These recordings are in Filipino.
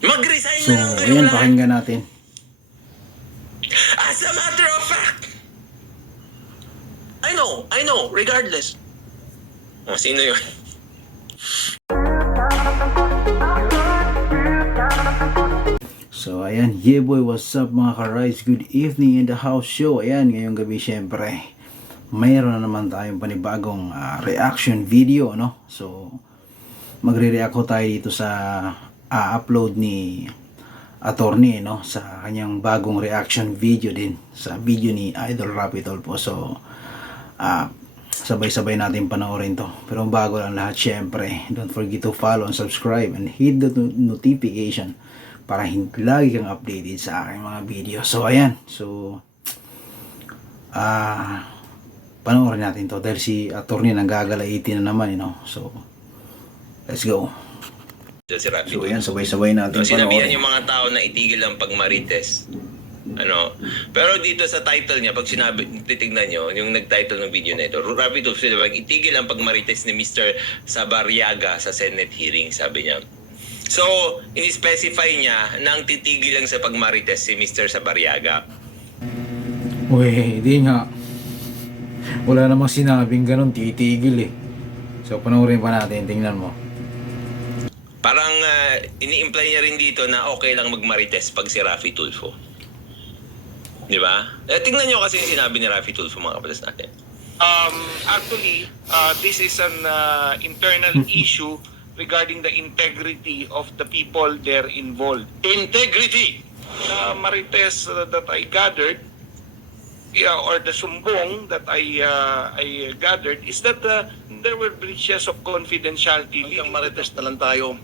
Mag-resign So, na lang kayo ayan, lahat. pakinggan natin. As a matter of fact, I know, regardless. O, sino yun? So, ayan, yeah boy, what's up mga ka-rides? Good evening in the house show. Ayan, ngayong gabi syempre, mayroon na naman tayong panibagong reaction video, no? So, magre-react ko tayo dito sa upload ni Attorney, no? Sa kanyang bagong reaction video din, sa video ni Idol Rapi Tulfo. So, sabay-sabay natin panoorin to. Pero bago lang lahat, syempre, don't forget to follow and subscribe and hit the notification para lagi kang updated sa aking mga video. So, ayan. So, panoorin natin to dahil si Attorney nanggagalaiti na naman, you know. So, let's go. Si Rapi. So, ayan, sabay-sabay natin Sinabihan panoorin. yung mga tao na itigil ang pagmarites. Pero dito sa title niya, pag sinabi, titignan nyo, yung nag-title ng video na ito, Rapi Tulfo, itigil ang pagmarites ni Mr. Sabariaga sa Senate hearing, sabi niya. So, in-specify niya na ang titigil lang sa pagmarites si Mr. Sabariaga. Uy, di nga. Wala namang sinabing ganun, titigil eh. So, panoorin pa natin, tingnan mo. Parang ini-imply niya rin dito na okay lang magmarites pag si Rafi Tulfo. Di ba? Tingnan niyo kasi yung sinabi ni Rafi Tulfo, mga kapalas natin. Actually, this is an internal issue regarding the integrity of the people there involved. Integrity! Marites that I gathered, or the sumbong that I gathered, is that there were breaches of confidentiality. Hanggang marites na lang tayo.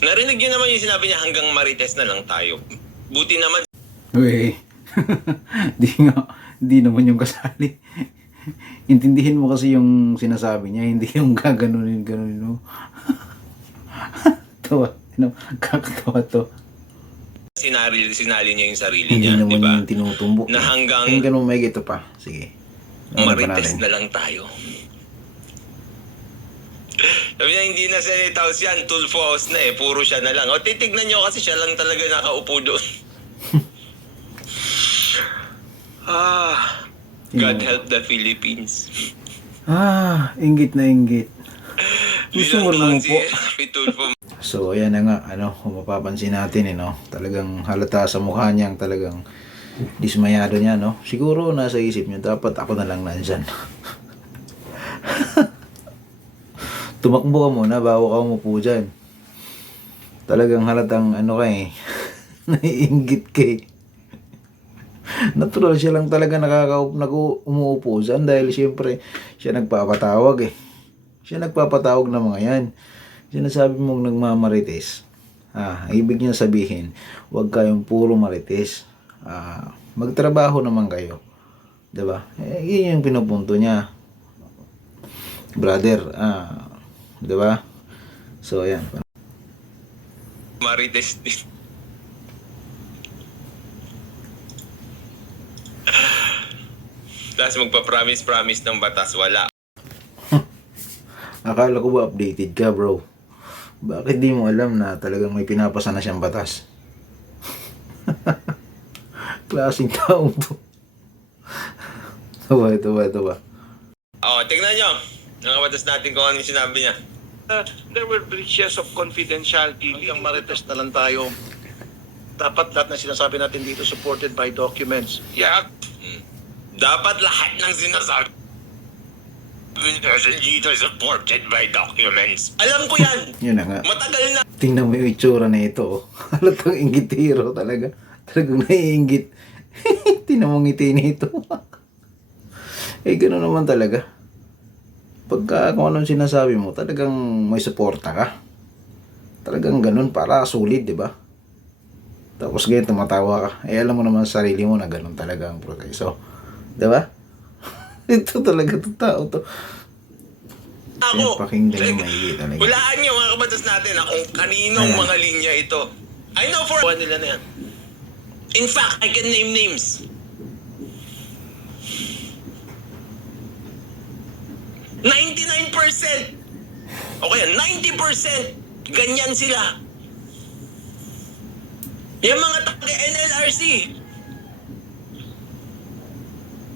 Narinig niyo naman yung sinabi niya, hanggang marites na lang tayo. Buti naman. Uy, di naman yung kasali. Intindihin mo kasi yung sinasabi niya, hindi yung gaganunin mo. Tawa, kakatawa to. Sinali niya yung sarili Hindi niya, di naman ba? yung tinutumbok. Na hanggang Tingnan mo may ito pa. Sige. marites na lang tayo. Sabi niya, hindi na Senate House yan, Tulfo House na eh, puro siya na lang. O titignan niyo kasi siya lang talaga nakaupo doon. God help the Philippines. Inggit na inggit. Gusto mo lang si po. Rafi Tulfo. So, ayan na nga, kung mapapansin natin, talagang halata sa mukha niyang talagang dismayado niya, no? Siguro nasa isip niya, dapat ako na lang nandyan. Tumakbo ka muna bago ka umupo dyan. Talagang halatang naiinggit ka eh. Natural siya lang talaga umuupo dyan dahil siyempre siya nagpapatawag eh. Siya nagpapatawag ng mga yan. Sinasabi mong nagmamarites. Ibig niya sabihin, huwag kayong puro marites. Magtrabaho naman kayo. Diba? Yun yung pinupunto niya. Brother, diba? So, ayan. Marites din. Tapos magpa-promise ng batas, wala. Akala ko ba updated ka, bro? Bakit di mo alam na talagang may pinapasa na siyang batas? Klaseng tao to. Tawa. Tignan nyo. Nakabatas natin kung ano yung sinabi niya. There were breaches of confidentiality. Hanggang marites na lang tayo. Dapat lahat na sinasabi natin dito supported by documents. Yeah, Dapat lahat ng sinasabi dito supported by documents. Alam ko yan. Yun na nga. Matagal na. Tingnan mo yung itsura na ito. Halatang inggitiro talaga. Talagang naiinggit. Tingnan mo ngiti nito. Gano'n naman talaga. Pagka kung anong sinasabi mo, talagang may suporta ka. Talagang ganun para solid, di ba? Tapos ganyan tumatawa ka. Alam mo naman sa sarili mo na ganun talaga ang proseso. Di ba? Ito talaga to tao to. Ako. Pakinggan mo maigi talaga. Hulaan nyo mga kabatas natin kung kaninong Ayan. mga linya ito. I know for nila na yan. In fact, I can name names. %99%. Okay, 90% Ganyan sila. Yung mga taga-NLRC,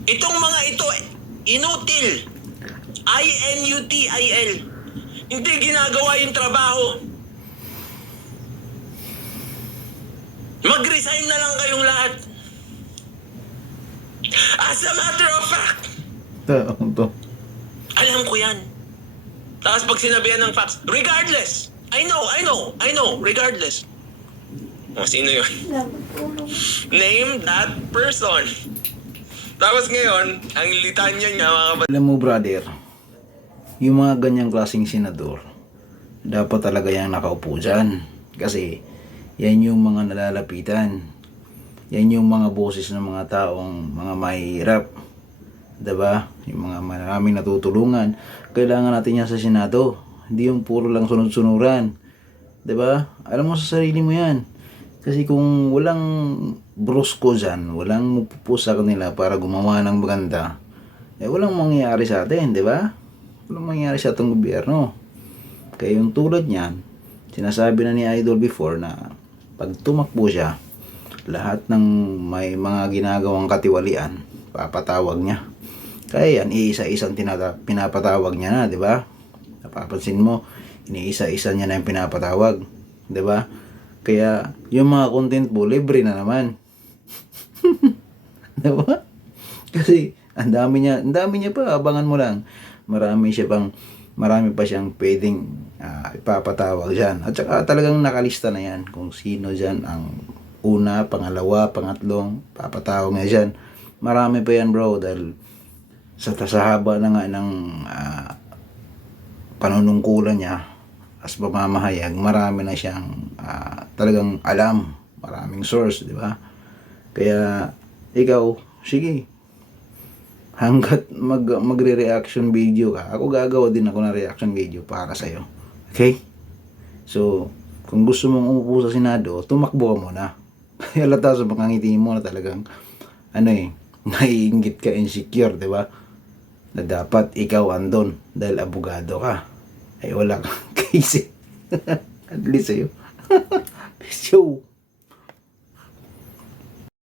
itong mga ito, inutil. INUTIL. Hindi ginagawa yung trabaho. Mag-resign na lang kayong lahat. As a matter of fact, alam ko yan. Tapos pag sinabihan ng facts, regardless. I know, regardless. O, sino yun? Name that person. Tapos ngayon, ang litanya niya, mga kapatid. Alam mo brother, yung mga ganyang klaseng senador, dapat talaga yung nakaupo dyan. Kasi yan yung mga nalalapitan. Yan yung mga boses ng mga taong mga mahihirap. Diba? Yung mga maraming natutulungan. Kailangan natin yan sa Senado. Hindi yung puro lang sunod-sunuran. Diba? Alam mo sa sarili mo yan. Kasi kung walang brusko dyan, walang mupupus sa kanila para gumawa ng maganda, walang mangyayari sa atin, di ba? Walang mangyayari sa atong gobyerno. Kaya yung tulad niyan, sinasabi na ni Idol before na pag tumakbo siya, lahat ng may mga ginagawang katiwalian, papatawag niya. Kaya yan, iisa-isang pinapatawag niya na, di ba? Napapansin mo, iniisa-isa niya na yung pinapatawag, di ba? Kaya yung mga content po, libre na naman. Di ba? Kasi ang dami niya pa, abangan mo lang. Marami pa siyang pwedeng ipapatawag dyan. At saka talagang nakalista na yan kung sino dyan ang una, pangalawa, pangatlong papatawag na dyan. Marami pa yan bro, dahil sa haba na nga ng panunungkulan niya as pamamahayag, marami na siyang talagang alam, maraming source, di ba? Kaya ikaw, sige, hanggat magre-reaction video ka, ako gagawa din ako ng reaction video para sa'yo. Okay? So, kung gusto mong umupo sa Senado, tumakbo ka muna. Halata sa mga ngiti mo na talagang naiinggit ka, insecure, di ba? Na dapat ikaw andon dahil abogado ka. Ay wala kang case. At least sa'yo. Show.